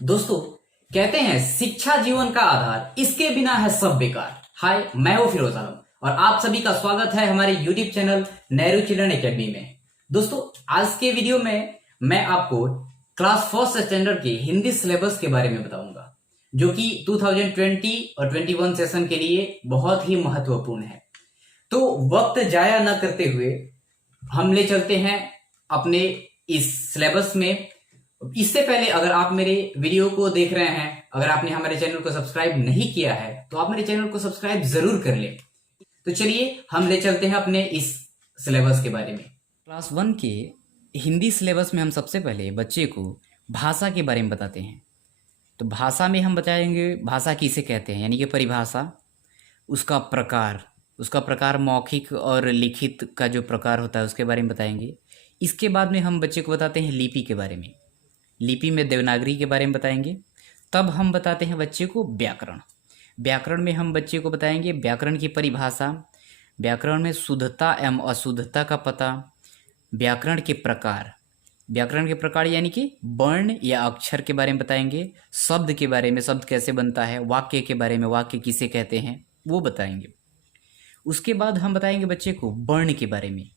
दोस्तों, कहते हैं शिक्षा जीवन का आधार, इसके बिना है सब बेकार। हाय, मैं हूं फिरोज आलम और आप सभी का स्वागत है हमारे YouTube channel Nehru children academy में। दोस्तों, आज के वीडियो में मैं आपको क्लास फर्स्ट स्टैंडर्ड के हिंदी सिलेबस के बारे में बताऊंगा, जो कि 2020 और 21 सेशन के लिए बहुत ही महत्वपूर्ण है। तो वक्त जाया न करते हुए हम ले चलते हैं अपने इस सिलेबस में। इससे पहले अगर आप मेरे वीडियो को देख रहे हैं, अगर आपने हमारे चैनल को सब्सक्राइब नहीं किया है तो आप मेरे चैनल को सब्सक्राइब जरूर कर लें। तो चलिए हम ले चलते हैं अपने इस सिलेबस के बारे में। क्लास 1 के हिंदी सिलेबस में हम सबसे पहले बच्चे को भाषा के बारे में बताते हैं। तो भाषा में हम बताएंगे भाषा किसे कहते हैं, यानी कि परिभाषा, उसका प्रकार मौखिक और लिखित का जो प्रकार होता है उसके बारे में बताएंगे। इसके बाद में हम बच्चे को बताते हैं लिपि के बारे में, लिपि में देवनागरी के बारे में बताएंगे। तब हम बताते हैं बच्चे को व्याकरण। व्याकरण में हम बच्चे को बताएंगे व्याकरण की परिभाषा, व्याकरण में शुद्धता एवं अशुद्धता का पता, व्याकरण के प्रकार यानी कि वर्ण या अक्षर के बारे में बताएंगे, शब्द के बारे में, शब्द कैसे बनता है, वाक्य के बारे में, वाक्य किसे कहते हैं वो बताएंगे। उसके बाद हम बताएंगे बच्चे को वर्ण के बारे में।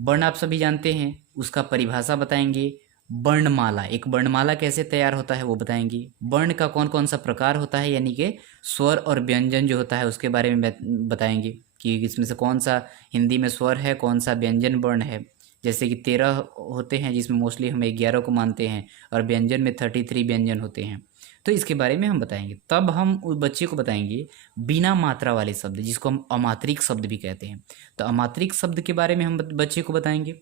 वर्ण आप सभी जानते हैं, उसका परिभाषा बताएंगे। वर्णमाला, एक वर्णमाला कैसे तैयार होता है वो बताएंगे। वर्ण का कौन कौन सा प्रकार होता है, यानी कि स्वर और व्यंजन जो होता है उसके बारे में बताएंगे कि इसमें से कौन सा हिंदी में स्वर है, कौन सा व्यंजन वर्ण है। जैसे कि 13 होते हैं जिसमें मोस्टली हम 11 को मानते हैं, और व्यंजन में 33 व्यंजन होते हैं। तो इसके बारे में हम बताएंगे। तब हम उस बच्चे को बताएंगे बिना मात्रा वाले शब्द, जिसको हम अमात्रिक शब्द भी कहते हैं। तो अमात्रिक शब्द के बारे में हम बच्चे को बताएंगे।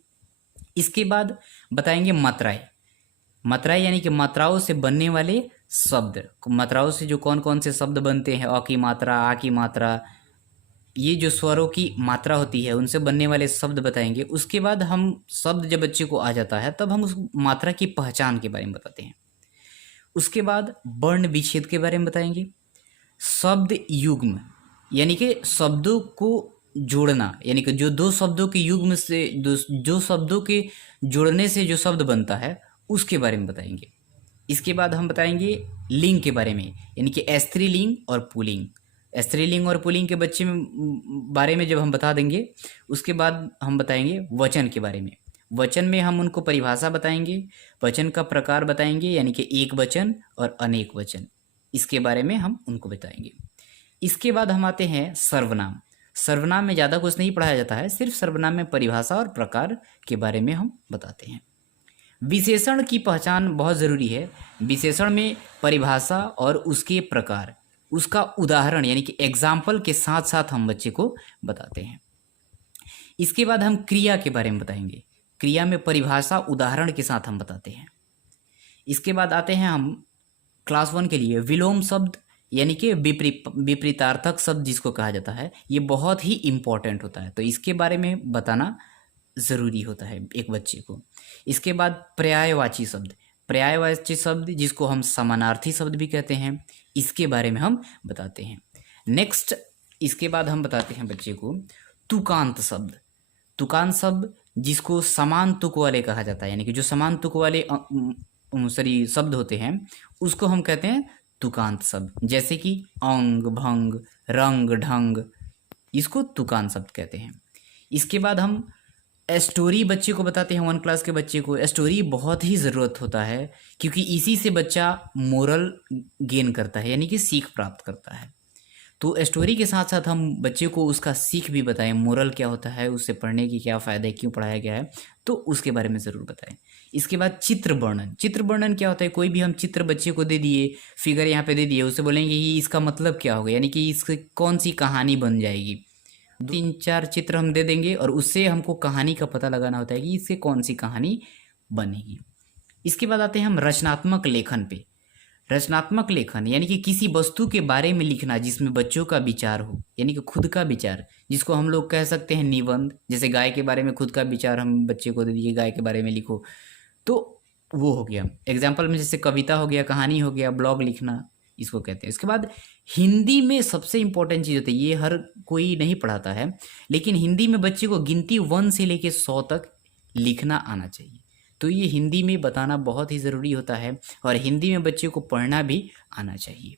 इसके बाद बताएंगे मात्राएं यानी कि मात्राओं से बनने वाले शब्द, मात्राओं से जो कौन कौन से शब्द बनते हैं, अ की मात्रा, आ की मात्रा, ये जो स्वरों की मात्रा होती है उनसे बनने वाले शब्द बताएंगे। उसके बाद हम शब्द जब बच्चे को आ जाता है तब हम उस मात्रा की पहचान के बारे में बताते हैं। उसके बाद वर्ण विच्छेद के बारे में बताएंगे। शब्द युग्म यानी कि शब्दों को जोड़ना, यानी कि जो दो शब्दों के युग्म से जो शब्दों के जोड़ने से जो शब्द बनता है उसके बारे में बताएंगे। इसके बाद हम बताएंगे लिंग के बारे में, यानी कि स्त्रीलिंग और पुल्लिंग। स्त्रीलिंग और पुल्लिंग के बच्चे में बारे में जब हम बता देंगे, उसके बाद हम बताएंगे वचन के बारे में। वचन में हम उनको परिभाषा बताएंगे, वचन का प्रकार बताएंगे, यानी कि एक वचन और अनेक वचन, इसके बारे में हम उनको बताएंगे। इसके बाद हम आते हैं सर्वनाम। सर्वनाम में ज़्यादा कुछ नहीं पढ़ाया जाता है, सिर्फ सर्वनाम में परिभाषा और प्रकार के बारे में हम बताते हैं। विशेषण की पहचान बहुत ज़रूरी है। विशेषण में परिभाषा और उसके प्रकार, उसका उदाहरण यानी कि एग्जाम्पल के साथ साथ हम बच्चे को बताते हैं। इसके बाद हम क्रिया के बारे में बताएंगे। क्रिया में परिभाषा उदाहरण के साथ हम बताते हैं। इसके बाद आते हैं हम क्लास 1 के लिए विलोम शब्द, यानी कि विपरीतार्थक शब्द जिसको कहा जाता है, ये बहुत ही इम्पोर्टेंट होता है, तो इसके बारे में बताना ज़रूरी होता है एक बच्चे को। इसके बाद पर्यायवाची शब्द जिसको हम समानार्थी शब्द भी कहते हैं, इसके बारे में हम बताते हैं। नेक्स्ट, इसके बाद हम बताते हैं बच्चे को तुकांत शब्द जिसको समान तुक वाले कहा जाता है, यानी कि जो समान तुक वाले शब्द होते हैं उसको हम कहते हैं तुकांत शब्द। जैसे कि अंग, भंग, रंग, ढंग, इसको तुकांत शब्द कहते हैं। इसके बाद हम स्टोरी बच्चे को बताते हैं। 1 क्लास के बच्चे को स्टोरी बहुत ही ज़रूरत होता है, क्योंकि इसी से बच्चा मोरल गेन करता है, यानी कि सीख प्राप्त करता है। तो स्टोरी के साथ साथ हम बच्चे को उसका सीख भी बताएं, मोरल क्या होता है, उससे पढ़ने की क्या फ़ायदा है, क्यों पढ़ाया गया है, तो उसके बारे में ज़रूर बताएं। इसके बाद चित्र वर्णन क्या होता है। कोई भी हम चित्र बच्चे को दे दिए, फिगर यहाँ पे दे दिए, उससे बोलेंगे कि इसका मतलब क्या होगा, यानी कि इससे कौन सी कहानी बन जाएगी। 3-4 चित्र हम दे देंगे और उससे हमको कहानी का पता लगाना होता है कि इससे कौन सी कहानी बनेगी। इसके बाद आते हैं हम रचनात्मक लेखन पे। रचनात्मक लेखन यानी कि किसी वस्तु के बारे में लिखना जिसमें बच्चों का विचार हो, यानी कि खुद का विचार, जिसको हम लोग कह सकते हैं निबंध। जैसे गाय के बारे में खुद का विचार हम बच्चे को दे दिए, गाय के बारे में लिखो, तो वो हो गया एग्जाम्पल में। जैसे कविता हो गया, कहानी हो गया, ब्लॉग लिखना, इसको कहते हैं। इसके बाद हिंदी में सबसे इम्पोर्टेंट चीज़ होती है, ये हर कोई नहीं पढ़ाता है, लेकिन हिंदी में बच्चे को गिनती 1 से लेकर 100 तक लिखना आना चाहिए। तो ये हिंदी में बताना बहुत ही ज़रूरी होता है और हिंदी में बच्चे को पढ़ना भी आना चाहिए।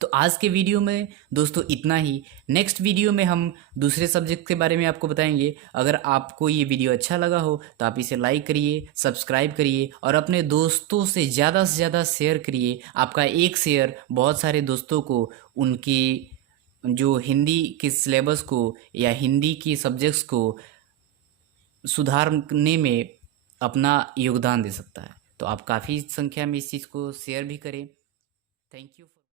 तो आज के वीडियो में दोस्तों इतना ही। नेक्स्ट वीडियो में हम दूसरे सब्जेक्ट के बारे में आपको बताएंगे। अगर आपको ये वीडियो अच्छा लगा हो तो आप इसे लाइक करिए, सब्सक्राइब करिए और अपने दोस्तों से ज़्यादा शेयर करिए। आपका एक शेयर बहुत सारे दोस्तों को उनकी जो हिंदी के सिलेबस को या हिंदी की सब्जेक्ट्स को सुधारने में अपना योगदान दे सकता है। तो आप काफ़ी संख्या में इस चीज़ को शेयर भी करें। Thank you.